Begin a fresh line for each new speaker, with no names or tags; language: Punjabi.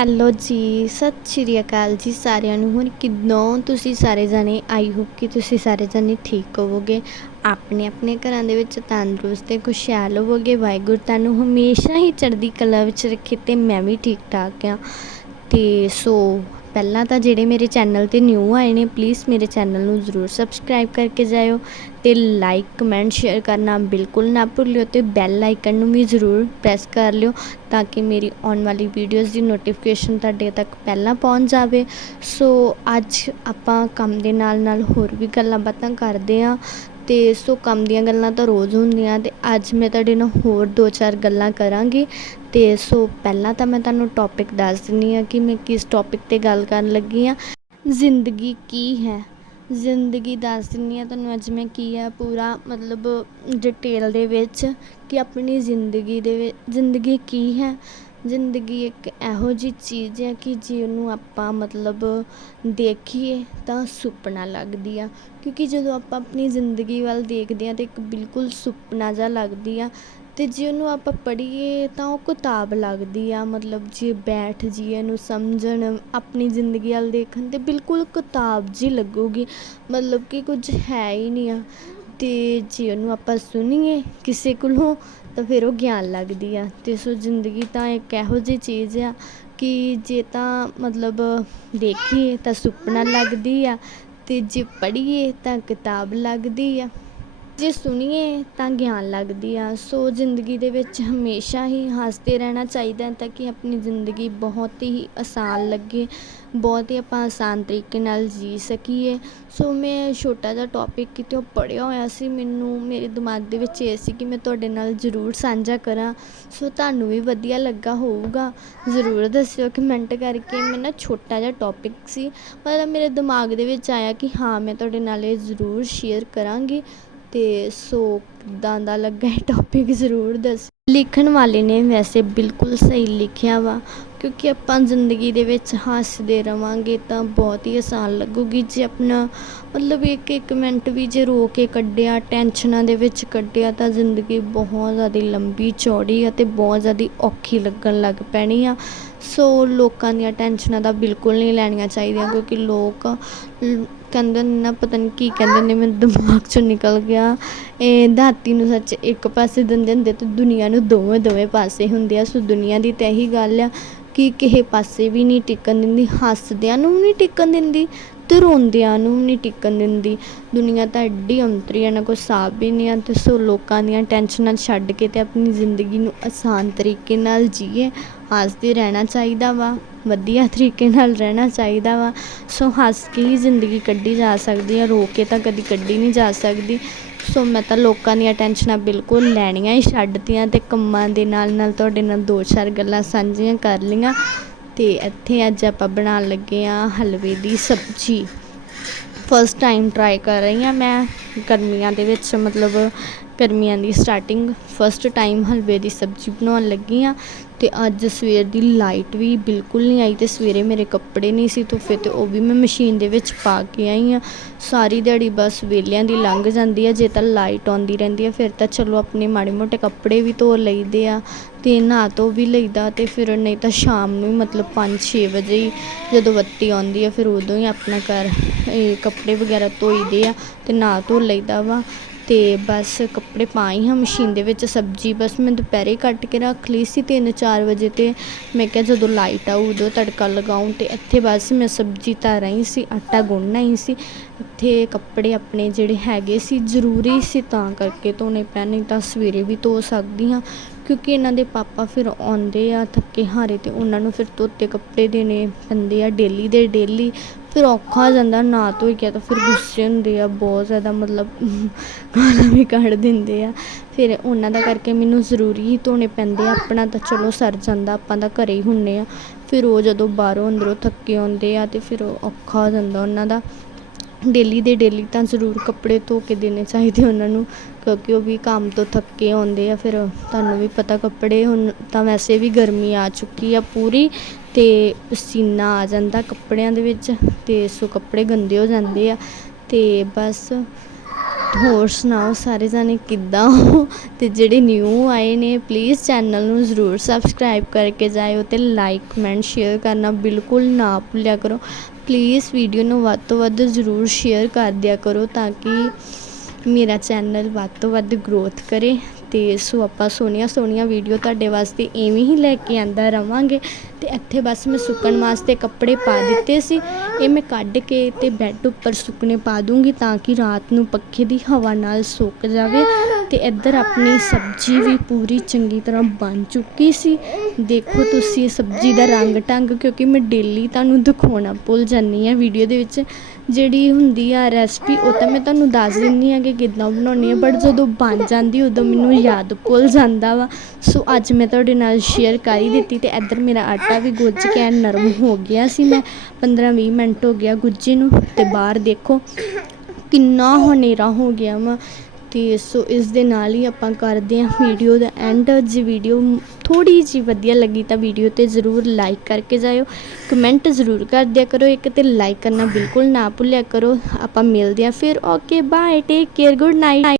ਹੈਲੋ ਜੀ, ਸਤਿ ਸ਼੍ਰੀ ਅਕਾਲ ਜੀ ਸਾਰਿਆਂ ਨੂੰ। ਹੁਣ ਕਿਦੋਂ ਤੁਸੀਂ ਸਾਰੇ ਜਾਣੇ ਆਈ ਹੋਪ ਕਿ ਤੁਸੀਂ ਸਾਰੇ ਜਾਣੇ ਠੀਕ ਹੋਵੋਗੇ? ਆਪਣੇ ਆਪਣੇ ਘਰਾਂ ਦੇ ਵਿੱਚ ਤੰਦਰੁਸਤ ਤੇ ਖੁਸ਼ਹਾਲ ਹੋਵੋਗੇ। ਵਾਹਿਗੁਰੂ ਤੁਹਾਨੂੰ ਹਮੇਸ਼ਾ ਹੀ ਚੜ੍ਹਦੀ ਕਲਾ ਵਿੱਚ ਰੱਖੇ ਤੇ ਮੈਂ ਵੀ ਠੀਕ ਠਾਕ ਆ ਤੇ ਸੋ ਪਹਿਲਾਂ ਤਾਂ ਜਿਹੜੇ ਮੇਰੇ ਚੈਨਲ ਤੇ ਨਿਊ ਆਏ ਨੇ ਪਲੀਜ਼ ਮੇਰੇ ਚੈਨਲ ਨੂੰ ਜ਼ਰੂਰ ਸਬਸਕ੍ਰਾਈਬ ਕਰਕੇ ਜਾਇਓ ਤੇ ਲਾਈਕ ਕਮੈਂਟ ਸ਼ੇਅਰ ਕਰਨਾ ਬਿਲਕੁਲ ਨਾ ਭੁੱਲਿਓ ਤੇ ਬੈਲ ਆਈਕਨ ਨੂੰ ਵੀ ਜ਼ਰੂਰ ਪ੍ਰੈਸ ਕਰ ਲਿਓ ਤਾਂ ਕਿ ਮੇਰੀ ਆਉਣ ਵਾਲੀ ਵੀਡੀਓਜ਼ ਦੀ ਨੋਟੀਫਿਕੇਸ਼ਨ ਤੁਹਾਡੇ ਤੱਕ ਪਹਿਲਾਂ ਪਹੁੰਚ ਜਾਵੇ। ਸੋ ਅੱਜ ਆਪਾਂ ਕੰਮ ਦੇ ਨਾਲ ਨਾਲ ਹੋਰ ਵੀ ਗੱਲਾਂ ਬਾਤਾਂ ਕਰਦੇ ਆਂ ਤੇ ਸੋ ਕੰਮ ਦੀਆਂ ਗੱਲਾਂ ਤਾਂ ਰੋਜ਼ ਹੁੰਦੀਆਂ ਤੇ ਅੱਜ ਮੈਂ ਤੁਹਾਡੇ ਨਾਲ ਹੋਰ ਦੋ ਚਾਰ ਗੱਲਾਂ ਕਰਾਂਗੀ ਅਤੇ ਸੋ ਪਹਿਲਾਂ ਤਾਂ ਮੈਂ ਤੁਹਾਨੂੰ ਟੌਪਿਕ ਦੱਸ ਦਿੰਦੀ ਹਾਂ ਕਿ ਮੈਂ ਕਿਸ ਟੌਪਿਕ ਤੇ ਗੱਲ ਕਰਨ ਲੱਗੀ ਹਾਂ। ਜ਼ਿੰਦਗੀ ਕੀ ਹੈ? ਜ਼ਿੰਦਗੀ ਦੱਸ ਦਿੰਦੀ ਹਾਂ ਤੁਹਾਨੂੰ ਅੱਜ ਮੈਂ ਕੀ ਆ ਪੂਰਾ, ਮਤਲਬ ਡਿਟੇਲ ਦੇ ਵਿੱਚ ਕਿ ਆਪਣੀ ਜ਼ਿੰਦਗੀ ਦੇ ਵਿੱਚ ਜ਼ਿੰਦਗੀ ਕੀ ਹੈ? ਜ਼ਿੰਦਗੀ ਇੱਕ ਇਹੋ ਜੀ ਚੀਜ਼ ਹੈ ਕਿ ਜੇ ਉਹਨੂੰ ਆਪਾਂ ਮਤਲਬ ਦੇਖੀਏ ਤਾਂ ਸੁਪਨਾ ਲੱਗਦੀ ਆ। ਕਿਉਂਕਿ ਜਦੋਂ ਆਪਾਂ ਆਪਣੀ ਜ਼ਿੰਦਗੀ ਵੱਲ ਦੇਖਦੇ ਆ ਤਾਂ ਇੱਕ ਬਿਲਕੁਲ ਸੁਪਨਾ ਜਿਹਾ ਲੱਗਦੀ ਆ ਅਤੇ ਜੇ ਉਹਨੂੰ ਆਪਾਂ ਪੜ੍ਹੀਏ ਤਾਂ ਉਹ ਕਿਤਾਬ ਲੱਗਦੀ ਆ, ਮਤਲਬ ਜੇ ਬੈਠ ਜਾਈਏ ਇਹਨੂੰ ਸਮਝਣ, ਆਪਣੀ ਜ਼ਿੰਦਗੀ ਵੱਲ ਦੇਖਣ ਤੇ ਬਿਲਕੁਲ ਕਿਤਾਬ ਜਿਹੀ ਲੱਗੂਗੀ, ਮਤਲਬ ਕਿ ਕੁਝ ਹੈ ਹੀ ਨਹੀਂ ਆ। ਅਤੇ ਜੇ ਉਹਨੂੰ ਆਪਾਂ ਸੁਣੀਏ ਕਿਸੇ ਕੋਲੋਂ ਤਾਂ ਫਿਰ ਉਹ ਗਿਆਨ ਲੱਗਦੀ ਆ। ਅਤੇ ਸੋ ਜ਼ਿੰਦਗੀ ਤਾਂ ਇੱਕ ਇਹੋ ਜਿਹੀ ਚੀਜ਼ ਆ ਕਿ ਜੇ ਤਾਂ ਮਤਲਬ ਦੇਖੀਏ ਤਾਂ ਸੁਪਨਾ ਲੱਗਦੀ ਆ ਅਤੇ ਜੇ ਪੜ੍ਹੀਏ ਤਾਂ ਕਿਤਾਬ ਲੱਗਦੀ ਆ। ਜੇ ਸੁਣੀਏ ਤਾਂ ਗਿਆਨ ਲੱਗਦੀ ਆ। ਸੋ ਜ਼ਿੰਦਗੀ ਦੇ ਵਿੱਚ ਹਮੇਸ਼ਾ ਹੀ ਹੱਸਦੇ ਰਹਿਣਾ ਚਾਹੀਦਾ ਤਾਂ ਕਿ ਆਪਣੀ ਜ਼ਿੰਦਗੀ ਬਹੁਤ ਹੀ ਆਸਾਨ ਲੱਗੇ, ਬਹੁਤ ਹੀ ਆਪਾਂ ਆਸਾਨ ਤਰੀਕੇ ਨਾਲ ਜੀ ਸਕੀਏ। ਸੋ ਮੈਂ ਛੋਟਾ ਜਿਹਾ ਟੌਪਿਕ ਕਿਤੋਂ ਪੜ੍ਹਿਆ ਹੋਇਆ ਸੀ, ਮੈਨੂੰ ਮੇਰੇ ਦਿਮਾਗ ਦੇ ਵਿੱਚ ਇਹ ਸੀ ਕਿ ਮੈਂ ਤੁਹਾਡੇ ਨਾਲ ਜ਼ਰੂਰ ਸਾਂਝਾ ਕਰਾਂ। ਸੋ ਤੁਹਾਨੂੰ ਵੀ ਵਧੀਆ ਲੱਗਾ ਹੋਊਗਾ। ਜ਼ਰੂਰ ਦੱਸਿਓ ਕਮੈਂਟ ਕਰਕੇ, ਮੈਂ ਨਾ ਛੋਟਾ ਜਿਹਾ ਟੌਪਿਕ ਸੀ ਮਤਲਬ ਮੇਰੇ ਦਿਮਾਗ ਦੇ ਵਿੱਚ ਆਇਆ ਕਿ ਹਾਂ, ਮੈਂ ਤੁਹਾਡੇ ਨਾਲ ਇਹ ਜ਼ਰੂਰ ਸ਼ੇਅਰ ਕਰਾਂਗੀ। ਤੇ ਸੋ ਕਿੱਦਾਂ ਦਾ ਲੱਗਾ ਇਹ ਟੋਪਿਕ ਜ਼ਰੂਰ ਦੱਸ। ਲਿਖਣ ਵਾਲੇ ਨੇ ਵੈਸੇ ਬਿਲਕੁਲ ਸਹੀ ਲਿਖਿਆ ਵਾ, ਕਿਉਂਕਿ ਆਪਾਂ ਜ਼ਿੰਦਗੀ ਦੇ ਵਿੱਚ ਹੱਸਦੇ ਰਵਾਂਗੇ ਤਾਂ ਬਹੁਤ ਹੀ ਆਸਾਨ ਲੱਗੂਗੀ। ਜੇ ਆਪਣਾ ਮਤਲਬ ਇੱਕ ਇੱਕ ਮਿੰਟ ਵੀ ਜੇ ਰੋ ਕੇ ਕੱਢਿਆ, ਟੈਨਸ਼ਨਾਂ ਦੇ ਵਿੱਚ ਕੱਢਿਆ ਤਾਂ ਜ਼ਿੰਦਗੀ ਬਹੁਤ ਜ਼ਿਆਦਾ ਲੰਬੀ, ਚੌੜੀ ਅਤੇ ਬਹੁਤ ਜ਼ਿਆਦਾ ਔਖੀ ਲੱਗਣ ਲੱਗ ਪੈਣੀ ਆ। ਸੋ ਲੋਕਾਂ ਦੀਆਂ ਟੈਨਸ਼ਨਾਂ ਤਾਂ ਬਿਲਕੁਲ ਨਹੀਂ ਲੈਣੀਆਂ ਚਾਹੀਦੀਆਂ ਕਿਉਂਕਿ ਲੋਕ ਕਹਿੰਦੇ ਨੇ ਨਾ, ਪਤਾ ਨਹੀਂ ਕੀ ਕਹਿੰਦੇ ਨੇ ਮੇਰੇ ਦਿਮਾਗ ਚੋਂ ਨਿਕਲ ਗਿਆ। ਇਹ ਧਰਤੀ ਨੂੰ ਸੱਚ ਇੱਕ ਪਾਸੇ ਦਿੰਦੇ ਹੁੰਦੇ ਤੇ ਦੁਨੀਆ ਨੂੰ ਦੋਵੇਂ ਦੋਵੇਂ ਪਾਸੇ ਹੁੰਦੇ ਆ। ਸੋ ਦੁਨੀਆ ਦੀ ਤਾਂ ਇਹੀ ਗੱਲ ਆ ਕਿ ਕਿਸੇ ਪਾਸੇ ਵੀ ਨਹੀਂ ਟਿਕਣ ਦਿੰਦੀ, ਹੱਸਦਿਆਂ ਨੂੰ ਵੀ ਨਹੀਂ ਟਿਕਣ ਦਿੰਦੀ। ਤੇ ਰੋਂਦਿਆਂ ਨੂੰ ਨਹੀਂ ਟਿਕਣ ਦਿੰਦੀ। ਦੁਨੀਆ ਤਾਂ ਐਡੀ ਅੰਤਰੀ ਹੈ ਨਾ ਕੋਈ ਹਿਸਾਬ ਵੀ ਨਹੀਂ ਆ ਅਤੇ ਸੋ ਲੋਕਾਂ ਦੀਆਂ ਟੈਨਸ਼ਨਾਂ ਛੱਡ ਕੇ ਅਤੇ ਆਪਣੀ ਜ਼ਿੰਦਗੀ ਨੂੰ ਆਸਾਨ ਤਰੀਕੇ ਨਾਲ ਜੀਏ। ਹੱਸਦੇ ਰਹਿਣਾ ਚਾਹੀਦਾ ਵਾ, ਵਧੀਆ ਤਰੀਕੇ ਨਾਲ ਰਹਿਣਾ ਚਾਹੀਦਾ ਵਾ। ਸੋ ਹੱਸ ਕੇ ਹੀ ਜ਼ਿੰਦਗੀ ਕੱਢੀ ਜਾ ਸਕਦੀ ਆ, ਰੋ ਕੇ ਤਾਂ ਕਦੀ ਕੱਢੀ ਨਹੀਂ ਜਾ ਸਕਦੀ। ਸੋ ਮੈਂ ਤਾਂ ਲੋਕਾਂ ਦੀਆਂ ਟੈਨਸ਼ਨਾਂ ਬਿਲਕੁਲ ਲੈਣੀਆਂ ਹੀ ਛੱਡਤੀਆਂ ਅਤੇ ਕੰਮਾਂ ਦੇ ਨਾਲ ਨਾਲ ਤੁਹਾਡੇ ਨਾਲ ਦੋ ਚਾਰ ਗੱਲਾਂ ਸਾਂਝੀਆਂ ਕਰ ਲਈਆਂ। ਤੇ ਇੱਥੇ ਅੱਜ ਆਪਾਂ ਬਣਾਉਣ ਲੱਗੇ ਹਾਂ ਹਲਵੇ ਦੀ ਸਬਜ਼ੀ। ਫਸਟ ਟਾਈਮ ਟਰਾਈ ਕਰ ਰਹੀ ਹਾਂ ਮੈਂ। ਗਰਮੀਆਂ ਦੇ ਵਿੱਚ ਮਤਲਬ ਗਰਮੀਆਂ ਦੀ ਸਟਾਰਟਿੰਗ ਫਸਟ ਟਾਈਮ ਹਲਵੇ ਦੀ ਸਬਜ਼ੀ ਬਣਾਉਣ ਲੱਗੀ ਹਾਂ ਅਤੇ ਅੱਜ ਸਵੇਰ ਦੀ ਲਾਈਟ ਵੀ ਬਿਲਕੁਲ ਨਹੀਂ ਆਈ ਅਤੇ ਸਵੇਰੇ ਮੇਰੇ ਕੱਪੜੇ ਨਹੀਂ ਸੀ ਧੁੱਪੇ ਅਤੇ ਉਹ ਵੀ ਮੈਂ ਮਸ਼ੀਨ ਦੇ ਵਿੱਚ ਪਾ ਕੇ ਆਈ ਹਾਂ। ਸਾਰੀ ਦਿਹਾੜੀ ਬਸ ਵੇਲਿਆਂ ਦੀ ਲੰਘ ਜਾਂਦੀ ਆ ਜੇ ਤਾਂ ਲਾਈਟ ਆਉਂਦੀ ਰਹਿੰਦੀ ਆ ਫਿਰ ਤਾਂ ਚਲੋ ਆਪਣੇ ਮਾੜੇ ਮੋਟੇ ਕੱਪੜੇ ਵੀ ਧੋ ਲਈਦੇ ਆ ਅਤੇ ਨਹਾ ਧੋ ਵੀ ਲਈਦਾ ਅਤੇ ਫਿਰ ਨਹੀਂ ਤਾਂ ਸ਼ਾਮ ਨੂੰ ਹੀ ਮਤਲਬ 5-6 ਵਜੇ ਹੀ ਜਦੋਂ ਬੱਤੀ ਆਉਂਦੀ ਆ ਫਿਰ ਉਦੋਂ ਹੀ ਆਪਣਾ ਘਰ ਇਹ ਕੱਪੜੇ ਵਗੈਰਾ ਧੋਈਦੇ ਆ ਅਤੇ ਨਹਾ ਧੋ ਲਈਦਾ ਵਾ। ਅਤੇ ਬਸ ਕੱਪੜੇ ਪਾ ਪਾਈ ਹਾਂ ਮਸ਼ੀਨ ਦੇ ਵਿੱਚ, ਸਬਜ਼ੀ ਬਸ ਮੈਂ ਦੁਪਹਿਰੇ ਕੱਟ ਕੇ ਰੱਖ ਲਈ ਸੀ 3-4 ਵਜੇ ਤੇ। ਮੈਂ ਕਿਹਾ ਜਦੋਂ ਲਾਈਟ ਆਊ, ਉਦੋਂ ਤੜਕਾ ਲਗਾਉਂ ਅਤੇ ਇੱਥੇ ਬਸ ਮੈਂ ਸਬਜ਼ੀ ਧਰ ਰਹੀ ਸੀ, ਆਟਾ ਗੁੰਨਣਾ ਹੀ ਸੀ। ਇੱਥੇ ਕੱਪੜੇ ਆਪਣੇ ਜਿਹੜੇ ਹੈਗੇ ਸੀ, ਜ਼ਰੂਰੀ ਸੀ ਤਾਂ ਕਰਕੇ ਧੋਣੇ ਪੈਣੇ ਤਾਂ ਸਵੇਰੇ ਵੀ ਧੋ ਸਕਦੀ ਹਾਂ। ਕਿਉਂਕਿ ਇਹਨਾਂ ਦੇ ਪਾਪਾ ਫਿਰ ਆਉਂਦੇ ਆ ਥੱਕੇ ਹਾਰੇ ਅਤੇ ਉਹਨਾਂ ਨੂੰ ਫਿਰ ਧੋਤੇ ਕੱਪੜੇ ਦੇਣੇ ਪੈਂਦੇ ਆ, ਡੇਲੀ ਦੇ ਡੇਲੀ। ਫਿਰ ਔਖਾ ਹੋ ਜਾਂਦਾ, ਨਾ ਧੋਈ ਗਿਆ ਤਾਂ ਫਿਰ ਗੁੱਸੇ ਹੁੰਦੇ ਆ, ਬਹੁਤ ਜ਼ਿਆਦਾ ਮਤਲਬ ਗਾਲਾਂ ਵੀ ਕੱਢ ਦਿੰਦੇ ਆ। ਫਿਰ ਉਹਨਾਂ ਦਾ ਕਰਕੇ ਮੈਨੂੰ ਜ਼ਰੂਰੀ ਹੀ ਧੋਣੇ ਪੈਂਦੇ ਆ, ਆਪਣਾ ਤਾਂ ਚਲੋ ਸਰ ਜਾਂਦਾ, ਆਪਾਂ ਤਾਂ ਘਰੇ ਹੀ ਹੁੰਨੇ ਆ। ਫਿਰ ਉਹ ਜਦੋਂ ਬਾਹਰੋਂ ਅੰਦਰੋਂ ਥੱਕੇ ਆਉਂਦੇ ਆ ਤੇ ਫਿਰ ਉਹ ਔਖਾ ਹੋ ਜਾਂਦਾ ਉਹਨਾਂ ਦਾ। ਡੇਲੀ ਦੇ ਡੇਲੀ ਤਾਂ ਜ਼ਰੂਰ ਕੱਪੜੇ ਧੋ ਕੇ ਦੇਣੇ ਚਾਹੀਦੇ ਉਹਨਾਂ ਨੂੰ, ਕਿਉਂਕਿ ਉਹ ਵੀ ਕੰਮ ਤੋਂ ਥੱਕੇ ਆਉਂਦੇ ਆ, ਫਿਰ ਤੁਹਾਨੂੰ ਵੀ ਪਤਾ ਕੱਪੜੇ ਹੁਣ ਤਾਂ ਵੈਸੇ ਵੀ ਗਰਮੀ ਆ ਚੁੱਕੀ ਆ ਪੂਰੀ ਅਤੇ ਪਸੀਨਾ ਆ ਜਾਂਦਾ ਕੱਪੜਿਆਂ ਦੇ ਵਿੱਚ ਅਤੇ ਸੋ ਕੱਪੜੇ ਗੰਦੇ ਹੋ ਜਾਂਦੇ ਆ ਅਤੇ ਬਸ ਹੋਰ ਸੁਣਾਓ ਸਾਰੇ ਜਾਣੇ ਕਿੱਦਾਂ ਹੋ? ਅਤੇ ਜਿਹੜੇ ਨਿਊ ਆਏ ਨੇ ਪਲੀਜ਼ ਚੈਨਲ ਨੂੰ ਜ਼ਰੂਰ ਸਬਸਕ੍ਰਾਈਬ ਕਰਕੇ ਜਾਇਓ ਅਤੇ ਲਾਈਕ ਕਮੈਂਟ ਸ਼ੇਅਰ ਕਰਨਾ ਬਿਲਕੁਲ ਨਾ ਭੁੱਲਿਆ ਕਰੋ। ਪਲੀਜ਼ ਵੀਡੀਓ ਨੂੰ ਵੱਧ ਤੋਂ ਵੱਧ ਜ਼ਰੂਰ ਸ਼ੇਅਰ ਕਰ ਦਿਆ ਕਰੋ ਤਾਂ ਕਿ ਮੇਰਾ ਚੈਨਲ ਵੱਧ ਤੋਂ ਵੱਧ ਗਰੋਥ ਕਰੇ। ਅਤੇ ਸੋ ਆਪਾਂ ਸੋਹਣੀਆਂ ਸੋਹਣੀਆਂ ਵੀਡੀਓ ਤੁਹਾਡੇ ਵਾਸਤੇ ਐਵੇਂ ਹੀ ਲੈ ਕੇ ਆਂਦਾ ਰਵਾਂਗੇ। ਤੇ ਇੱਥੇ ਬਸ ਮੈਂ ਸੁੱਕਣ ਵਾਸਤੇ ਕੱਪੜੇ ਪਾ ਦਿੱਤੇ ਸੀ। ਇਹ ਮੈਂ ਕੱਢ ਕੇ ਤੇ ਬੈੱਡ ਉੱਪਰ ਸੁੱਕਣੇ ਪਾ ਦੂੰਗੀ ਤਾਂ ਕਿ ਰਾਤ ਨੂੰ ਪੱਖੇ ਦੀ ਹਵਾ ਨਾਲ ਸੁੱਕ ਜਾਵੇ ਤੇ ਇੱਧਰ ਆਪਣੀ ਸਬਜ਼ੀ ਵੀ ਪੂਰੀ ਚੰਗੀ ਤਰ੍ਹਾਂ ਬਣ ਚੁੱਕੀ ਸੀ। ਦੇਖੋ ਤੁਸੀਂ ਸਬਜ਼ੀ ਦਾ ਰੰਗ ਢੰਗ, ਕਿਉਂਕਿ ਮੈਂ ਡੇਲੀ ਤੁਹਾਨੂੰ ਦਿਖਾਉਣਾ ਭੁੱਲ ਜਾਂਦੀ ਆ ਵੀਡੀਓ ਦੇ ਵਿੱਚ। ਜਿਹੜੀ ਹੁੰਦੀ ਆ ਰੈਸਪੀ ਉਹ ਤਾਂ ਮੈਂ ਤੁਹਾਨੂੰ ਦੱਸ ਦਿੰਦੀ ਆ ਕਿ ਕਿੱਦਾਂ ਬਣਾਉਣੀ ਆ ਬਟ ਜਦੋਂ ਬਣ ਜਾਂਦੀ, ਉਦੋਂ ਮੈਨੂੰ ਯਾਦ ਭੁੱਲ ਜਾਂਦਾ ਵਾ। ਸੋ ਅੱਜ ਮੈਂ ਤੁਹਾਡੇ ਨਾਲ ਸ਼ੇਅਰ ਕਰ ਹੀ ਦਿੱਤੀ ਤੇ ਇੱਧਰ ਮੇਰਾ ਆਟਾ ਵੀ ਗੁੱਜ ਕੇ ਐਨ ਨਰਮ ਹੋ ਗਿਆ ਸੀ ਮੈਂ। 15-20 ਮਿੰਟ ਹੋ ਗਿਆ ਗੁੱਜੇ ਨੂੰ ਤੇ ਬਾਹਰ ਦੇਖੋ ਕਿੰਨਾ ਹਨੇਰਾ ਹੋ ਗਿਆ ਵਾ। ਤੇ ਸੋ ਇਸ ਦੇ ਨਾਲ ਹੀ ਆਪਾਂ ਕਰਦੇ ਹਾਂ ਵੀਡੀਓ ਦਾ ਐਂਡ। ਜੇ ਵੀਡੀਓ ਥੋੜੀ ਜਿਹੀ ਵਧੀਆ ਲੱਗੀ ਤਾਂ ਵੀਡੀਓ ਤੇ ਜ਼ਰੂਰ ਲਾਈਕ ਕਰਕੇ ਜਾਇਓ। ਕਮੈਂਟ ਜ਼ਰੂਰ ਕਰ ਦਿਆ ਕਰੋ, ਇੱਕ ਤੇ ਲਾਈਕ ਕਰਨਾ ਬਿਲਕੁਲ ਨਾ ਭੁੱਲਿਆ ਕਰੋ। ਆਪਾਂ ਮਿਲਦੇ ਹਾਂ ਫਿਰ। Okay, bye, take care, good night.